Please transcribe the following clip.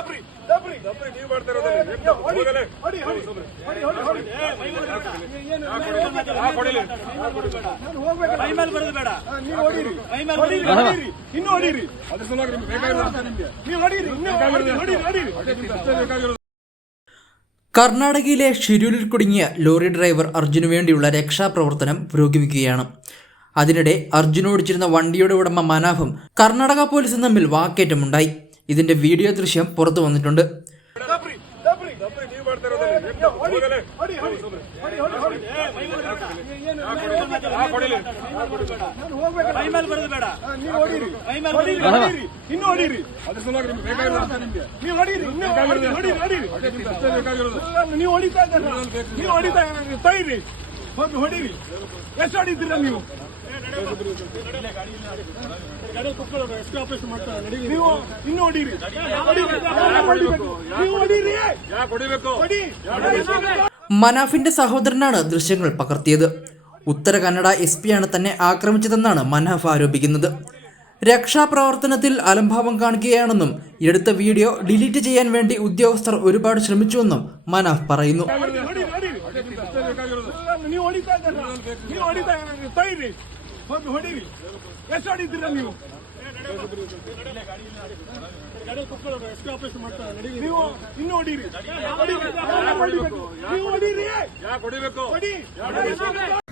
ದಬ್ರಿ ದಬ್ರಿ ನೀವು ಮಾಡ್ತಾ ಇರೋದಲ್ಲ ಯೋ, ಹೊಡಿ, ಹೊಡಿ, ಹೊಡಿ, ಹೊಡಿ, ಹೊಡಿ, ಹೊಡಿ. ಆ ಕೊಡಿಲಿ ನಾನು ಹೋಗ್ಬೇಕಲ್ಲ. ಮೈ ಮೇಲೆ ಬರೋದು ಬೇಡ ಹಾ, ನೀವು ಹೊಡೀರಿ. ಮೈ ಮೇಲೆ ಹೊಡೀರಿ, ಹೊಡೀರಿ. ಇನ್ನು ಹೊಡೀರಿ ಅದ್ರ ಸಲುವಾಗಿ ನಿಮ್ಗೆ ಬೇಕಾಗಿರೋದು ಅಷ್ಟೇ ನಿಮ್ಗೆ ನೀವು ಹೊಡೀರಿ ಇನ್ನು ಹೊಡೀರಿ, ಹೊಡೀರಿ, ಹೊಡೀರಿ. ಅದೇ ನಿಮ್ಗೆ ಅಷ್ಟೇ ಬೇಕಾಗಿರೋದು കർണാടകയിലെ ഷിരൂരിൽ കുടുങ്ങിയ ലോറി ഡ്രൈവർ അർജുനു വേണ്ടിയുള്ള രക്ഷാപ്രവർത്തനം പുരോഗമിക്കുകയാണ് അതിനിടെ അർജുൻ ഓടിച്ചിരുന്ന വണ്ടിയുടെ ഉടമ മനാഫും കർണാടക പോലീസും തമ്മിൽ വാക്കേറ്റമുണ്ടായി ഇതിന്റെ വീഡിയോ ദൃശ്യം പുറത്തു വന്നിട്ടുണ്ട് ದಬ್ರಿ ದಬ್ರಿ ದಬ್ರಿ ನೀವು ಮಾಡ್ತಾ ಇರೋದಲ್ಲ ಯೋ, ಹೊಡಿ, ಹೊಡಿ, ಹೊಡಿ, ಹೊಡಿ, ಹೊಡಿ, ಹೊಡಿ. ಏನು ಆ ಕೊಡಿಲಿ ನಾನು ಹೋಗ್ಬೇಕಲ್ಲ. ಮೈ ಮೇಲೆ ಬರೋದು ಬೇಡ ಹಾ, ನೀವು ಹೊಡೀರಿ. ಮೈ ಮೇಲೆ ಹೊಡೀರಿ, ಹೊಡೀರಿ. ಇನ್ನು ಹೊಡೀರಿ ಅದ್ರ ಸಲುವಾಗಿ ನಿಮ್ಗೆ ಬೇಕಾಗಿರೋದು ಅಷ್ಟೇ ನಿಮ್ಗೆ ನೀವು ಹೊಡೀರಿ ಇನ್ನು ಹೊಡೀರಿ, ಹೊಡೀರಿ, ಹೊಡೀರಿ. ಅದೇ ನಿಮ್ಗೆ ಅಷ್ಟೇ ಬೇಕಾಗಿರೋದು ನೀವು ಹೊಡಿತಾ ಇದ್ದೀರ ನೀವು ಹೊಡಿತಾ ಇದ್ದೀರ ಸೈರಿ ಹೋಗಿ ಹೊಡೀರಿ ಎಷ್ಟು ಹೊಡಿತೀರ ನೀವು ನೀವು ಇನ್ನು ಹೊಡೀರಿ ಹೊಡೀರಿ. ಹೊಡಿಬೇಕು. ನೀವು ಹೊಡೀರಿ ಯಾಕೆ ಹೊಡಿಬೇಕು ಹೊಡಿ മനാഫിന്റെ സഹോദരനാണ് ദൃശ്യങ്ങൾ പകർത്തിയത് ഉത്തര കന്നഡ എസ് പിയാണ് തന്നെ ആക്രമിച്ചതെന്നാണ് മനാഫ് ആരോപിക്കുന്നത് രക്ഷാപ്രവർത്തനത്തിൽ അലംഭാവം കാണിക്കുകയാണെന്നും എടുത്ത വീഡിയോ ഡിലീറ്റ് ചെയ്യാൻ വേണ്ടി ഉദ്യോഗസ്ഥർ ഒരുപാട് ശ്രമിച്ചുവെന്നും മനാഫ് പറയുന്നു ನೀವು ಹೊಡಿತಾ ಇದ್ದೀರ? ನೀವು ಹೊಡಿತಾ ಇದ್ದೀರ? ಸೈರಿ ಹೋಗಿ ಹೊಡೀರಿ. ಎಷ್ಟು ಹೊಡಿತೀರ ನೀವು? ನೀವು ಇನ್ನು ಹೊಡೀರಿ. ನೀವು ಹೊಡೀರಿ. ಹೊಡಿ.